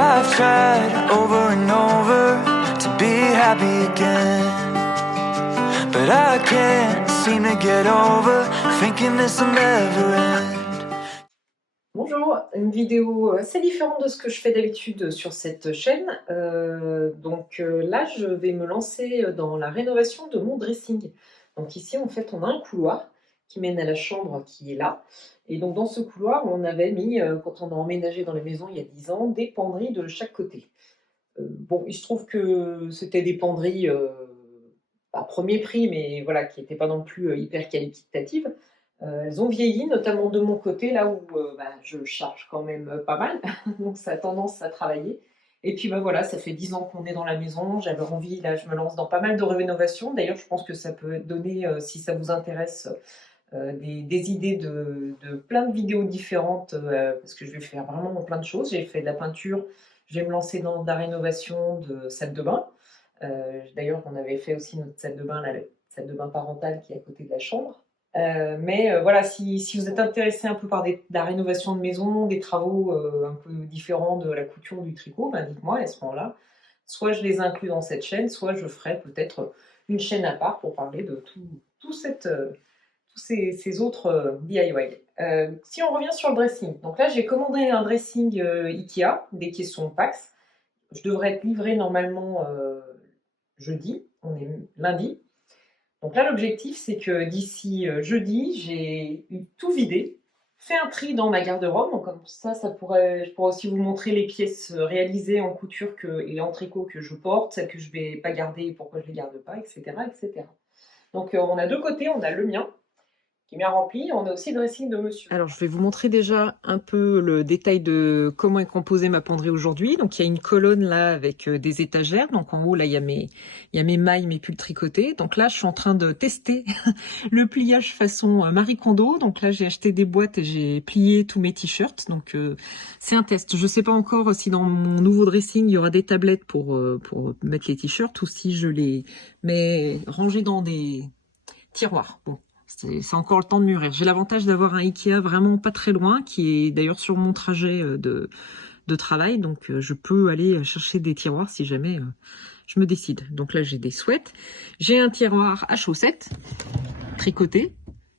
I've tried over and over to be happy again, but I can't seem to get over thinking this will never end. Bonjour, une vidéo assez différente de ce que je fais d'habitude sur cette chaîne. Là, je vais me lancer dans la rénovation de mon dressing. Donc ici, en fait, on a un couloir qui mène à la chambre qui est là. Et donc dans ce couloir, on avait mis, quand on a emménagé dans la maison il y a 10 ans, des penderies de chaque côté. Bon, il se trouve que c'était des penderies à premier prix, mais voilà, qui n'étaient pas non plus hyper qualitatives. Elles ont vieilli, notamment de mon côté, là où je charge quand même pas mal, donc ça a tendance à travailler. Et puis voilà, ça fait 10 ans qu'on est dans la maison, j'avais envie, là je me lance dans pas mal de rénovations. D'ailleurs, je pense que ça peut donner, si ça vous intéresse, des idées de plein de vidéos différentes, parce que je vais faire vraiment plein de choses. J'ai fait de la peinture, je vais me lancer dans de la rénovation de salle de bain. D'ailleurs, on avait fait aussi notre salle de bain, la salle de bain parentale qui est à côté de la chambre. Voilà, si vous êtes intéressé un peu par de la rénovation de maison, des travaux un peu différents de la couture, du tricot, dites-moi à ce moment-là. Soit je les inclus dans cette chaîne, soit je ferai peut-être une chaîne à part pour parler de tous ces autres DIY. Si on revient sur le dressing, donc là j'ai commandé un dressing Ikea, des caissons Pax. Je devrais être livré normalement jeudi, on est lundi. Donc là, l'objectif, c'est que d'ici jeudi, j'ai tout vidé, fait un tri dans ma garde-robe. Donc comme ça, je pourrais aussi vous montrer les pièces réalisées en couture et en tricot que je porte, celles que je ne vais pas garder et pourquoi je ne les garde pas, etc. etc. Donc on a deux côtés, on a le mien, qui est bien rempli. On a aussi le dressing de monsieur. Alors, je vais vous montrer déjà un peu le détail de comment est composée ma penderie aujourd'hui. Donc, il y a une colonne là avec des étagères. Donc, en haut, là, il y a mes mailles, mes pulls tricotés. Donc là, je suis en train de tester le pliage façon Marie Kondo. Donc là, j'ai acheté des boîtes et j'ai plié tous mes t-shirts. Donc, c'est un test. Je sais pas encore si dans mon nouveau dressing, il y aura des tablettes pour mettre les t-shirts ou si je les mets rangés dans des tiroirs. Bon. C'est encore le temps de mûrir. J'ai l'avantage d'avoir un Ikea vraiment pas très loin, qui est d'ailleurs sur mon trajet de travail, donc je peux aller chercher des tiroirs si jamais je me décide. Donc là, j'ai des sweats. J'ai un tiroir à chaussettes, tricoté,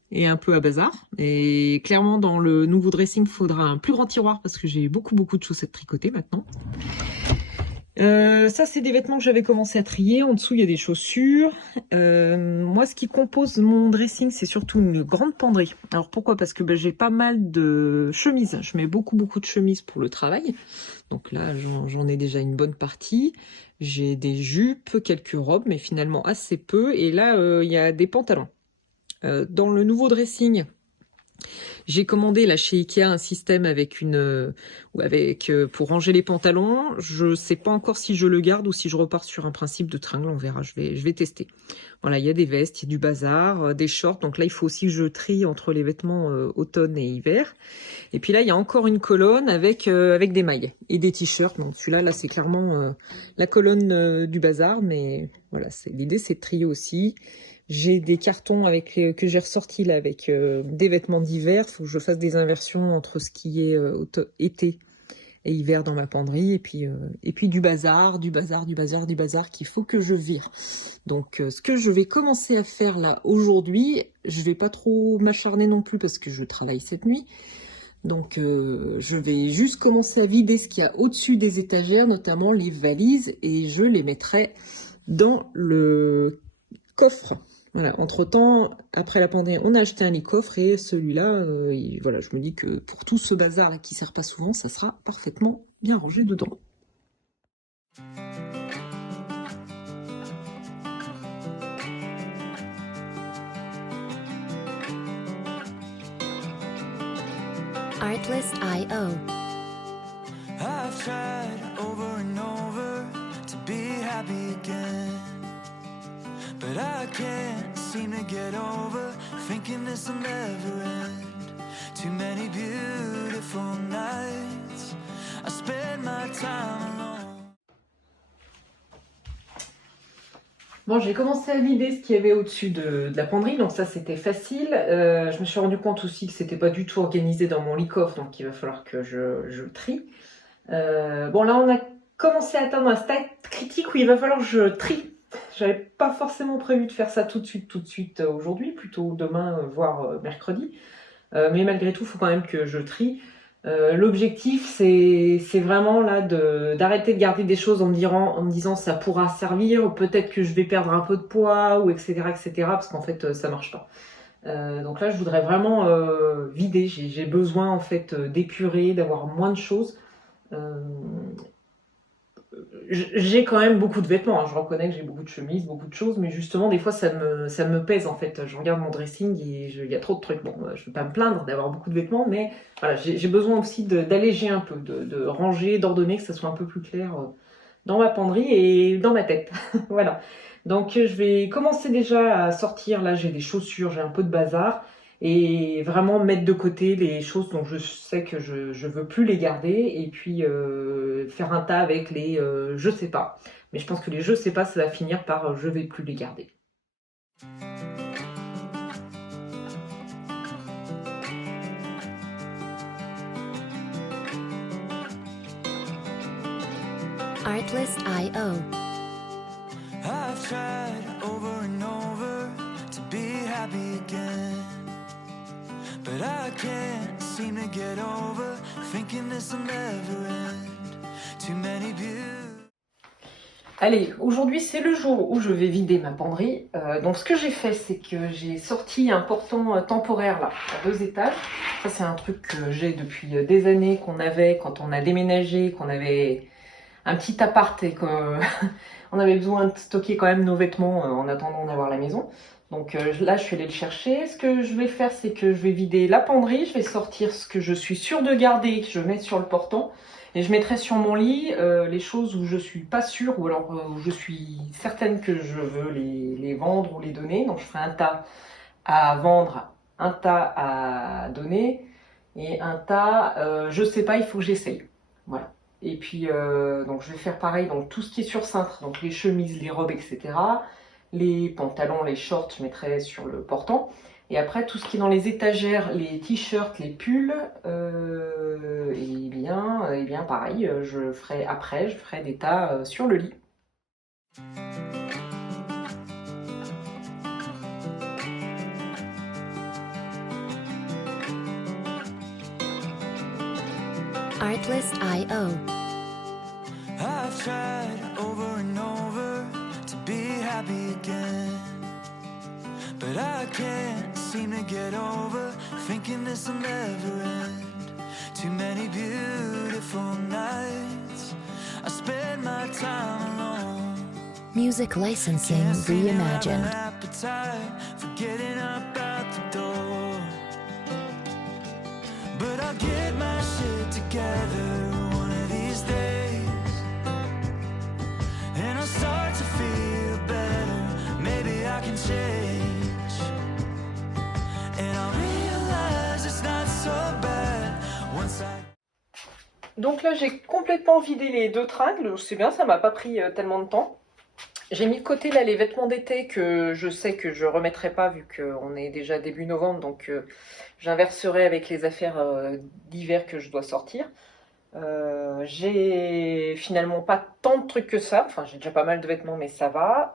et un peu à bazar. Et clairement, dans le nouveau dressing, il faudra un plus grand tiroir, parce que j'ai beaucoup de chaussettes tricotées maintenant. Ça, c'est des vêtements que j'avais commencé à trier. En dessous, il y a des chaussures. Moi, ce qui compose mon dressing, c'est surtout une grande penderie. Alors, pourquoi? Parce que j'ai pas mal de chemises. Je mets beaucoup de chemises pour le travail. Donc là, j'en ai déjà une bonne partie. J'ai des jupes, quelques robes, mais finalement assez peu. Et là, il y a des pantalons. Dans le nouveau dressing, j'ai commandé là chez Ikea un système pour ranger les pantalons. Je sais pas encore si je le garde ou si je repars sur un principe de tringle, on verra, je vais tester. Voilà, il y a des vestes, il y a du bazar, des shorts. Donc là, il faut aussi que je trie entre les vêtements automne et hiver. Et puis là, il y a encore une colonne avec des mailles et des t-shirts. Donc celui-là, là, c'est clairement la colonne du bazar. Mais voilà, l'idée, c'est de trier aussi. J'ai des cartons que j'ai ressortis là avec des vêtements d'hiver. Il faut que je fasse des inversions entre ce qui est été et hiver dans ma penderie. Et puis du bazar qu'il faut que je vire. Donc ce que je vais commencer à faire là aujourd'hui, je vais pas trop m'acharner non plus parce que je travaille cette nuit. Donc je vais juste commencer à vider ce qu'il y a au-dessus des étagères, notamment les valises, et je les mettrai dans le coffre. Voilà, entre-temps, après la pandémie, on a acheté un lit coffre et celui-là, voilà, je me dis que pour tout ce bazar là, qui sert pas souvent, ça sera parfaitement bien rangé dedans. Artlist.io. I've tried over and over to be happy again, but I can't seem to get over thinking this will never end. Too many beautiful nights I spend my time alone. Bon, j'ai commencé à vider ce qu'il y avait au-dessus de la penderie, donc ça c'était facile. Je me suis rendu compte aussi que c'était pas du tout organisé dans mon lit coffre, donc il va falloir que je trie. Bon, là, on a commencé à atteindre un stade critique où il va falloir que je trie. J'avais pas forcément prévu de faire ça tout de suite aujourd'hui, plutôt demain, voire mercredi. Mais malgré tout, il faut quand même que je trie. L'objectif, c'est vraiment là d'arrêter de garder des choses en me disant ça pourra servir, peut-être que je vais perdre un peu de poids, ou etc. parce qu'en fait, ça marche pas. Donc là, je voudrais vraiment vider. J'ai besoin en fait d'épurer, d'avoir moins de choses. J'ai quand même beaucoup de vêtements, hein. Je reconnais que j'ai beaucoup de chemises, beaucoup de choses, mais justement, des fois, ça me pèse en fait. Je regarde mon dressing et il y a trop de trucs. Bon, je ne vais pas me plaindre d'avoir beaucoup de vêtements, mais voilà, j'ai besoin aussi d'alléger un peu, de ranger, d'ordonner, que ça soit un peu plus clair dans ma penderie et dans ma tête. Voilà. Donc, je vais commencer déjà à sortir. Là, j'ai des chaussures, j'ai un peu de bazar. Et vraiment mettre de côté les choses dont je sais que je veux plus les garder, et puis faire un tas avec les je sais pas. Mais je pense que les je sais pas, ça va finir par je vais plus les garder. Artlist.io. I've tried over and over to be happy again, but I can't seem to get over thinking this will never end. Too many views. Allez, aujourd'hui c'est le jour où je vais vider ma penderie. Donc ce que j'ai fait, c'est que j'ai sorti un portant temporaire là, à 2 étages. Ça c'est un truc que j'ai depuis des années, qu'on avait quand on a déménagé, qu'on avait un petit appart et qu'on avait besoin de stocker quand même nos vêtements en attendant d'avoir la maison. Donc là, je suis allée le chercher. Ce que je vais faire, c'est que je vais vider la penderie, je vais sortir ce que je suis sûre de garder et que je mets sur le portant. Et je mettrai sur mon lit les choses où je suis pas sûre ou alors où je suis certaine que je veux les vendre ou les donner. Donc je ferai un tas à vendre, un tas à donner et un tas, je sais pas, il faut que j'essaye. Voilà. Et puis, donc je vais faire pareil, donc tout ce qui est sur cintre, donc les chemises, les robes, etc. Les pantalons, les shorts, je mettrai sur le portant. Et après, tout ce qui est dans les étagères, les t-shirts, les pulls, et bien pareil, je ferai des tas sur le lit. Artlist.io. I've tried over and over to be happy again, but I can't seem to get over thinking this will never end. Too many beautiful nights I spend my time alone. Music licensing Can't seem to have an reimagined. appetite for getting up out the door, but I'll get my shit together one of these days, and I'll start to feel better. Maybe I can change, and I'll realize it's not so bad once I. Donc là, j'ai complètement vidé les 2 tringles. C'est bien, ça m'a pas pris tellement de temps. J'ai mis de côté là les vêtements d'été que je sais que je remettrai pas vu qu'on est déjà début novembre, donc j'inverserai avec les affaires d'hiver que je dois sortir. J'ai finalement pas tant de trucs que ça, enfin j'ai déjà pas mal de vêtements mais ça va.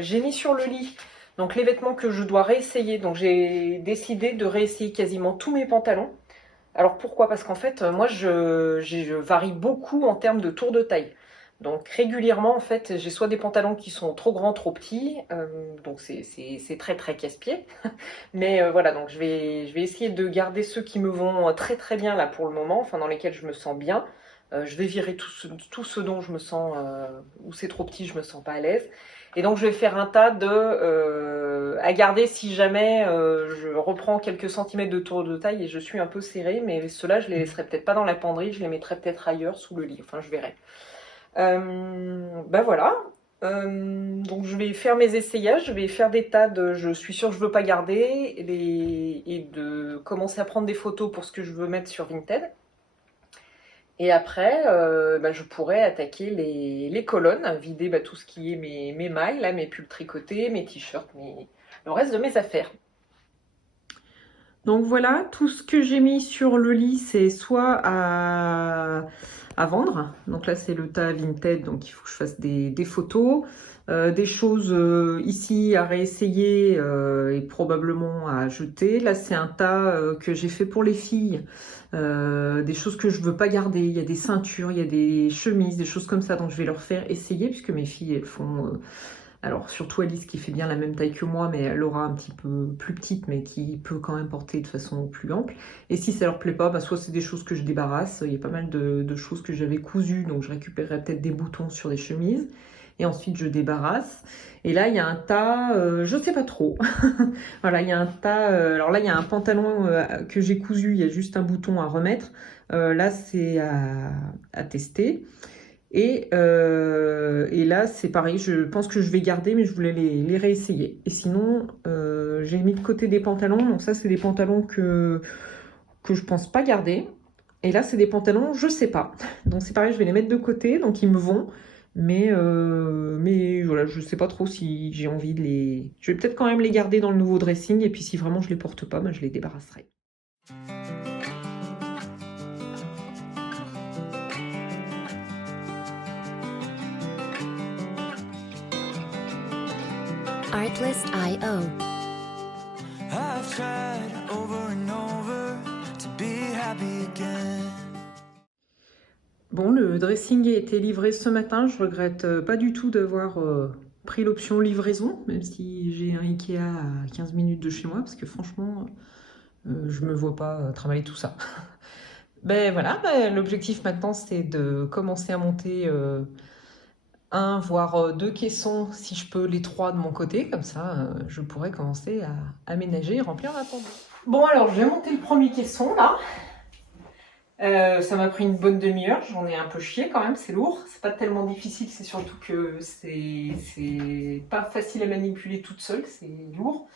J'ai mis sur le lit donc les vêtements que je dois réessayer, donc j'ai décidé de réessayer quasiment tous mes pantalons. Alors pourquoi? Parce qu'en fait moi je varie beaucoup en termes de tour de taille. Donc régulièrement en fait j'ai soit des pantalons qui sont trop grands, trop petits, donc c'est très très casse-pied. Mais voilà, donc je vais essayer de garder ceux qui me vont très très bien là pour le moment, enfin dans lesquels je me sens bien. Je vais virer tout ce dont je me sens, où c'est trop petit, je me sens pas à l'aise. Et donc je vais faire un tas à garder si jamais je reprends quelques centimètres de tour de taille et je suis un peu serrée, mais ceux-là je les laisserai peut-être pas dans la penderie, je les mettrai peut-être ailleurs sous le lit, enfin je verrai. Ben voilà. Donc je vais faire mes essayages, je vais faire des tas de je suis sûre que je veux pas garder et de commencer à prendre des photos pour ce que je veux mettre sur Vinted. Et après, je pourrais attaquer les colonnes, vider tout ce qui est mes mailles, là, mes pulls tricotés, mes t-shirts, le reste de mes affaires. Donc voilà, tout ce que j'ai mis sur le lit, c'est soit à vendre. Donc là, c'est le tas Vinted, donc il faut que je fasse des photos. Des choses ici à réessayer et probablement à jeter. Là, c'est un tas que j'ai fait pour les filles. Des choses que je veux pas garder. Il y a des ceintures, il y a des chemises, des choses comme ça. Donc je vais leur faire essayer puisque mes filles, elles font... alors surtout Alice qui fait bien la même taille que moi, mais elle aura un petit peu plus petite, mais qui peut quand même porter de façon plus ample. Et si ça leur plaît pas, bah, soit c'est des choses que je débarrasse. Il y a pas mal de choses que j'avais cousues, donc je récupérerai peut-être des boutons sur des chemises. Et ensuite je débarrasse. Et là il y a un tas, je sais pas trop. Voilà, il y a un tas. Alors là il y a un pantalon que j'ai cousu, il y a juste un bouton à remettre. Là c'est à tester. Et là c'est pareil, je pense que je vais garder, mais je voulais les réessayer. Et sinon j'ai mis de côté des pantalons. Donc ça c'est des pantalons que je pense pas garder. Et là, c'est des pantalons, je sais pas. Donc c'est pareil, je vais les mettre de côté, donc ils me vont. Mais voilà, je sais pas trop si j'ai envie de les... Je vais peut-être quand même les garder dans le nouveau dressing, et puis si vraiment je les porte pas, ben, je les débarrasserai. Artlist.io. I've tried over and over to be happy again. Bon, le dressing a été livré ce matin. Je regrette pas du tout d'avoir pris l'option livraison, même si j'ai un Ikea à 15 minutes de chez moi, parce que franchement, je me vois pas trimballer tout ça. Ben voilà, l'objectif maintenant, c'est de commencer à monter un, voire deux caissons, si je peux, les trois de mon côté. Comme ça, je pourrais commencer à aménager et remplir ma penderie. Bon, alors, je vais monter le premier caisson, là. Ça m'a pris une bonne demi-heure, j'en ai un peu chié quand même, c'est lourd. C'est pas tellement difficile, c'est surtout que c'est pas facile à manipuler toute seule, c'est lourd.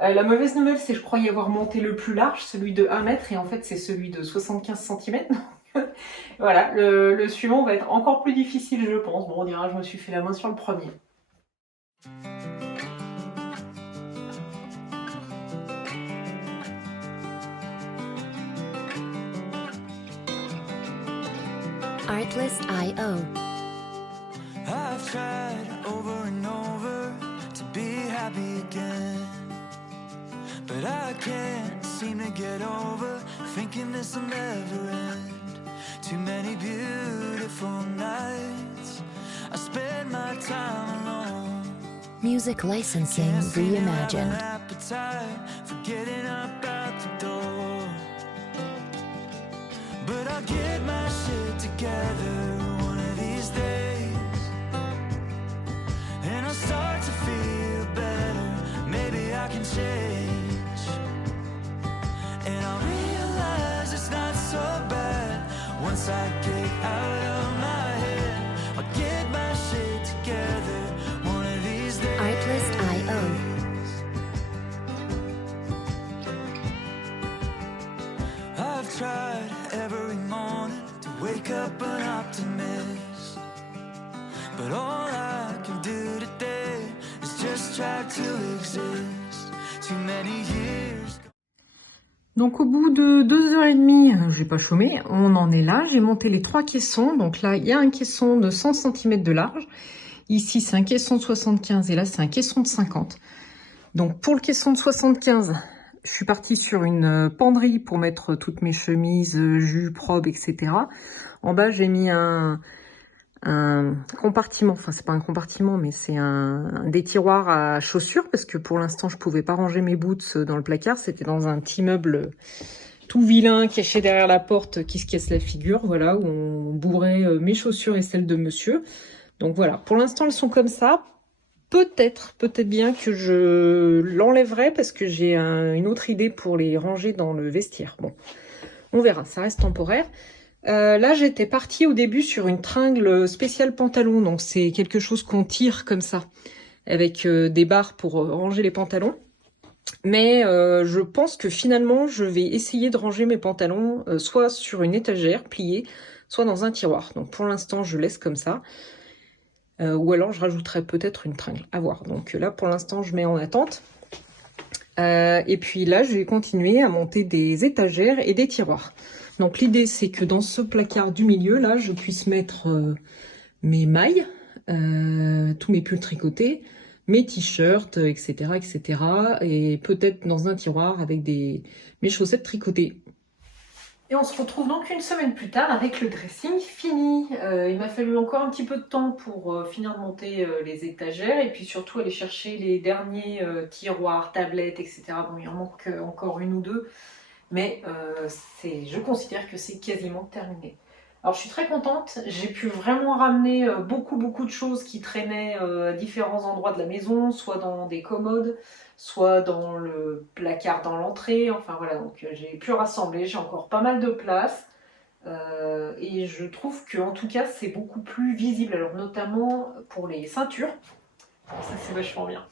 La mauvaise nouvelle, c'est que je croyais avoir monté le plus large, celui de 1 mètre, et en fait c'est celui de 75 cm. Voilà, le suivant va être encore plus difficile, je pense. Bon, on dira, je me suis fait la main sur le premier. Artlist.io. I've tried over and over to be happy again, but I can't seem to get over thinking this will never end. Too many beautiful nights I spend my time alone. Music licensing Can't seem to have an reimagined. appetite for getting up out the door, but I'll get my shit together one of these days, and I'll start to feel better. Maybe I can change, and I'll realize it's not so bad once I get out of my head. I'll get my shit together one of these days. Artlist.io. I've tried every morning to wake up an optimist, but all I can do today is just try to exist. Too many years. Donc au bout de 2h30, je vais pas chômer, on en est là. J'ai monté les 3 caissons. Donc là, il y a un caisson de 100 cm de large. Ici, c'est un caisson de 75 et là, c'est un caisson de 50. Donc pour le caisson de 75, je suis partie sur une penderie pour mettre toutes mes chemises, jupes, robes, etc. En bas, j'ai mis un compartiment, enfin c'est pas un compartiment, mais c'est des tiroirs à chaussures, parce que pour l'instant, je pouvais pas ranger mes boots dans le placard. C'était dans un petit meuble tout vilain, caché derrière la porte, qui se casse la figure, voilà, où on bourrait mes chaussures et celles de monsieur. Donc voilà, pour l'instant, elles sont comme ça. Peut-être bien que je l'enlèverai parce que j'ai une autre idée pour les ranger dans le vestiaire. Bon, on verra, ça reste temporaire. Là, j'étais partie au début sur une tringle spéciale pantalon. Donc, c'est quelque chose qu'on tire comme ça, avec des barres pour ranger les pantalons. Mais je pense que finalement, je vais essayer de ranger mes pantalons soit sur une étagère pliée, soit dans un tiroir. Donc, pour l'instant, je laisse comme ça. Ou alors je rajouterai peut-être une tringle, à voir. Donc là pour l'instant je mets en attente. Et puis là je vais continuer à monter des étagères et des tiroirs. Donc l'idée c'est que dans ce placard du milieu là, je puisse mettre mes mailles, tous mes pulls tricotés, mes t-shirts, etc., etc. Et peut-être dans un tiroir avec mes chaussettes tricotées. Et on se retrouve donc une semaine plus tard avec le dressing fini. Il m'a fallu encore un petit peu de temps pour finir de monter les étagères et puis surtout aller chercher les derniers tiroirs, tablettes, etc. Bon, il en manque encore une ou deux, mais je considère que c'est quasiment terminé. Alors je suis très contente, j'ai pu vraiment ramener beaucoup de choses qui traînaient à différents endroits de la maison, soit dans des commodes, soit dans le placard dans l'entrée, enfin voilà, donc j'ai pu rassembler, j'ai encore pas mal de place, et je trouve que en tout cas c'est beaucoup plus visible, alors notamment pour les ceintures, ça c'est vachement bien.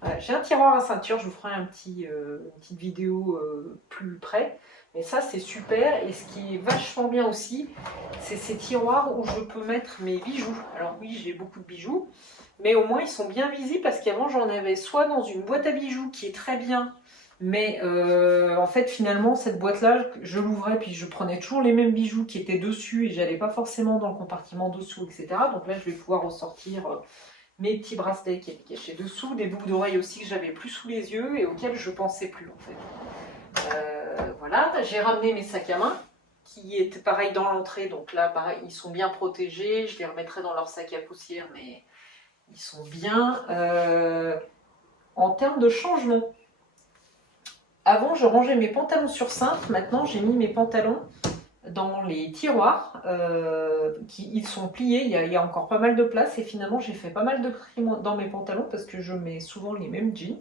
Voilà, j'ai un tiroir à ceinture, je vous ferai une petite vidéo plus près. Mais ça c'est super, et ce qui est vachement bien aussi, c'est ces tiroirs où je peux mettre mes bijoux. Alors oui, j'ai beaucoup de bijoux, mais au moins ils sont bien visibles parce qu'avant j'en avais soit dans une boîte à bijoux qui est très bien, mais en fait finalement cette boîte là, je l'ouvrais puis je prenais toujours les mêmes bijoux qui étaient dessus et j'allais pas forcément dans le compartiment dessous, etc. Donc là je vais pouvoir ressortir mes petits bracelets qui étaient cachés dessous, des boucles d'oreilles aussi que j'avais plus sous les yeux et auxquels je pensais plus en fait. Voilà, j'ai ramené mes sacs à main qui étaient pareil dans l'entrée, donc là pareil ils sont bien protégés, je les remettrai dans leur sac à poussière mais ils sont bien. En termes de changement, avant je rangeais mes pantalons sur cintre, maintenant j'ai mis mes pantalons dans les tiroirs, ils sont pliés, il y a encore pas mal de place et finalement j'ai fait pas mal de tri dans mes pantalons parce que je mets souvent les mêmes jeans.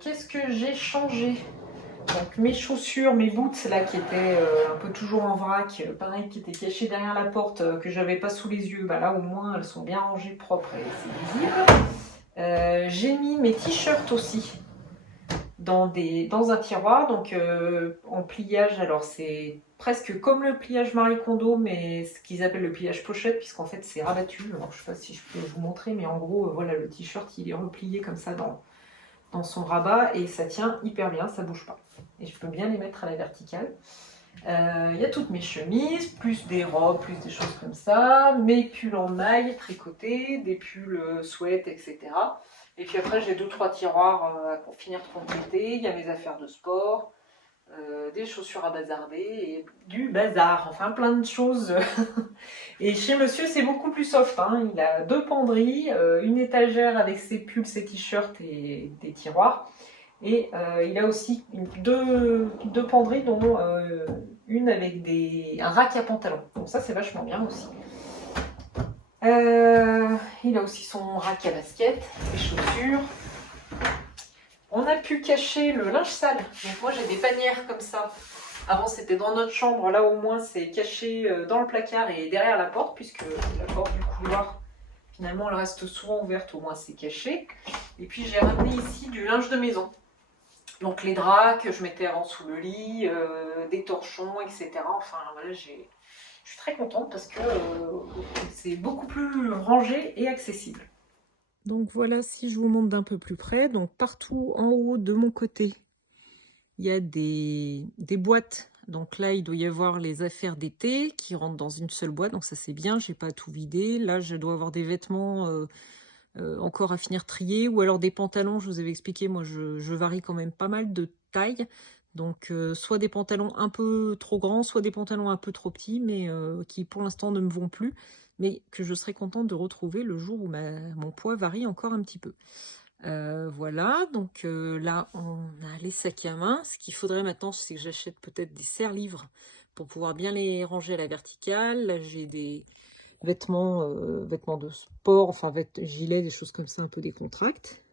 Qu'est-ce que j'ai changé? Donc mes chaussures, mes boots là qui étaient un peu toujours en vrac, pareil qui étaient cachées derrière la porte, que j'avais pas sous les yeux, bah là au moins elles sont bien rangées, propres et c'est visible. J'ai mis mes t-shirts aussi dans un tiroir, donc en pliage, alors c'est presque comme le pliage Marie Kondo, mais ce qu'ils appellent le pliage pochette, puisqu'en fait c'est rabattu. Alors je sais pas si je peux vous montrer, mais en gros voilà, le t-shirt il est replié comme ça dans son rabat et ça tient hyper bien, ça bouge pas. Et je peux bien les mettre à la verticale. Il y a toutes mes chemises, plus des robes, plus des choses comme ça, mes pulls en maille tricotés, des pulls sweat, etc. Et puis après j'ai 2-3 tiroirs pour finir de compléter. Il y a mes affaires de sport, des chaussures à bazarder et du bazar, enfin plein de choses. Et chez monsieur c'est beaucoup plus soft, hein. Il a 2 penderies, une étagère avec ses pulls, ses t-shirts et des tiroirs. Et il a aussi deux penderies, dont une avec un rack à pantalon. Donc ça c'est vachement bien aussi. Il a aussi son rack à basket, les chaussures. On a pu cacher le linge sale. Donc moi j'ai des panières comme ça. Avant c'était dans notre chambre, là au moins c'est caché dans le placard et derrière la porte, puisque la porte du couloir finalement elle reste souvent ouverte, au moins c'est caché. Et puis j'ai ramené ici du linge de maison. Donc les draps que je mettais avant sous le lit, des torchons, etc. Enfin voilà, je suis très contente parce que c'est beaucoup plus rangé et accessible. Donc voilà, si je vous montre d'un peu plus près, donc partout en haut de mon côté, il y a des boîtes. Donc là, il doit y avoir les affaires d'été qui rentrent dans une seule boîte. Donc ça, c'est bien, j'ai pas tout vidé. Là, je dois avoir des vêtements encore à finir trier. Ou alors des pantalons, je vous avais expliqué, moi, je varie quand même pas mal de taille. Donc soit des pantalons un peu trop grands, soit des pantalons un peu trop petits, mais qui pour l'instant ne me vont plus. Mais que je serai contente de retrouver le jour où mon poids varie encore un petit peu. Voilà, donc là on a les sacs à main. Ce qu'il faudrait maintenant, c'est que j'achète peut-être des serre-livres pour pouvoir bien les ranger à la verticale. Là j'ai des vêtements de sport, enfin gilets, des choses comme ça, un peu décontractes.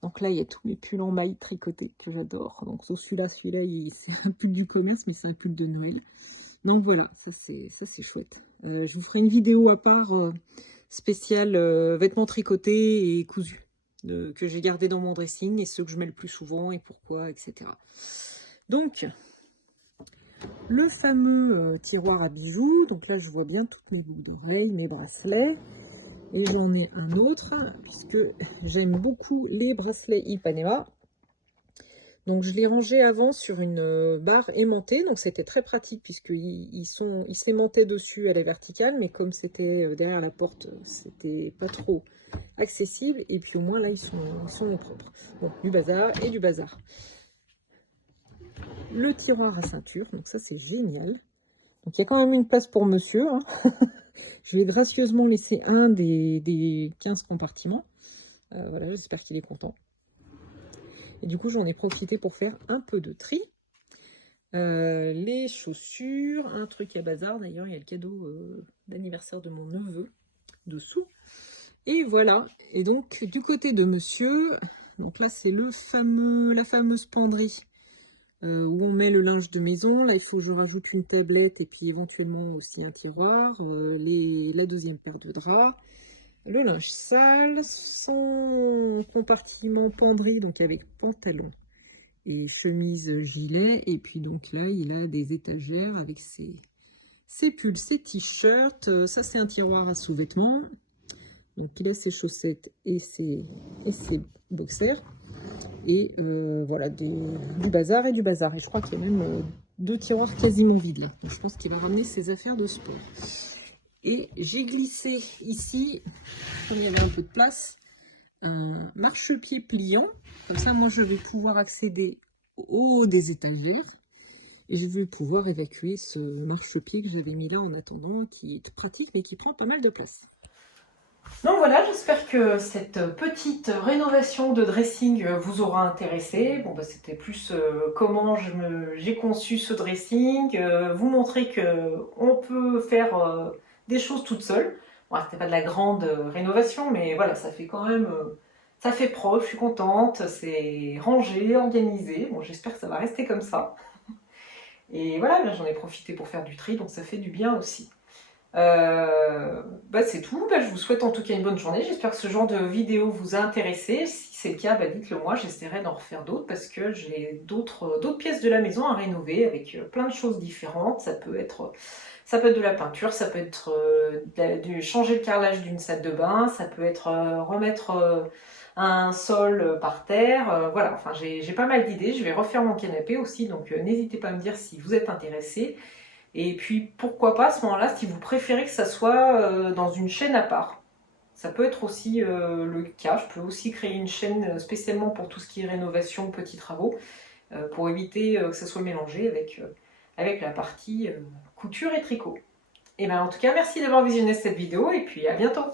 Donc là il y a tous mes pulls en maille tricotés que j'adore. Donc celui-là c'est un pull du commerce, mais c'est un pull de Noël. Donc voilà, ça c'est chouette. Je vous ferai une vidéo à part spéciale vêtements tricotés et cousus que j'ai gardé dans mon dressing et ceux que je mets le plus souvent et pourquoi, etc. Donc, le fameux tiroir à bijoux. Donc là, je vois bien toutes mes boucles d'oreilles, mes bracelets. Et j'en ai un autre, puisque j'aime beaucoup les bracelets Ipanema. Donc je l'ai rangé avant sur une barre aimantée, donc c'était très pratique puisqu'ils s'aimantaient dessus à la verticale, mais comme c'était derrière la porte, c'était pas trop accessible. Et puis au moins là, ils sont propres. Donc du bazar et du bazar. Le tiroir à ceinture, donc ça c'est génial. Donc il y a quand même une place pour monsieur, hein. Je vais gracieusement laisser un des 15 compartiments. Voilà, j'espère qu'il est content. Et du coup, j'en ai profité pour faire un peu de tri. Les chaussures, un truc à bazar. D'ailleurs, il y a le cadeau d'anniversaire de mon neveu dessous. Et voilà. Et donc, du côté de monsieur, donc là, c'est la fameuse penderie où on met le linge de maison. Là, il faut que je rajoute une tablette et puis éventuellement aussi un tiroir, la deuxième paire de draps. Le linge sale, son compartiment penderie, donc avec pantalon et chemise gilet. Et puis donc là, il a des étagères avec ses pulls, ses t-shirts. Ça, c'est un tiroir à sous-vêtements. Donc il a ses chaussettes et ses boxers. Et voilà, du bazar et du bazar. Et je crois qu'il y a même 2 tiroirs quasiment vides là. Donc je pense qu'il va ramener ses affaires de sport. Et j'ai glissé ici, comme il y avait un peu de place, un marchepied pliant. Comme ça, moi, je vais pouvoir accéder au haut des étagères. Et je vais pouvoir évacuer ce marchepied que j'avais mis là en attendant, qui est pratique, mais qui prend pas mal de place. Donc voilà, j'espère que cette petite rénovation de dressing vous aura intéressé. Bon, bah, c'était plus comment j'ai conçu ce dressing, vous montrer qu'on peut faire des choses toute seule. Bon, c'était pas de la grande rénovation, mais voilà, ça fait quand même, ça fait propre, je suis contente, c'est rangé, organisé. Bon, j'espère que ça va rester comme ça. Et voilà, j'en ai profité pour faire du tri, donc ça fait du bien aussi. Bah c'est tout. Bah, je vous souhaite en tout cas une bonne journée. J'espère que ce genre de vidéo vous a intéressé. Si c'est le cas, bah, dites-le moi. J'essaierai d'en refaire d'autres parce que j'ai d'autres pièces de la maison à rénover avec plein de choses différentes. Ça peut être de la peinture, ça peut être changer le carrelage d'une salle de bain, ça peut être remettre un sol par terre. Voilà, enfin j'ai pas mal d'idées. Je vais refaire mon canapé aussi, donc n'hésitez pas à me dire si vous êtes intéressés. Et puis pourquoi pas à ce moment-là, si vous préférez que ça soit dans une chaîne à part. Ça peut être aussi le cas. Je peux aussi créer une chaîne spécialement pour tout ce qui est rénovation, petits travaux, pour éviter que ça soit mélangé avec la partie couture et tricot. Et bien en tout cas, merci d'avoir visionné cette vidéo et puis à bientôt.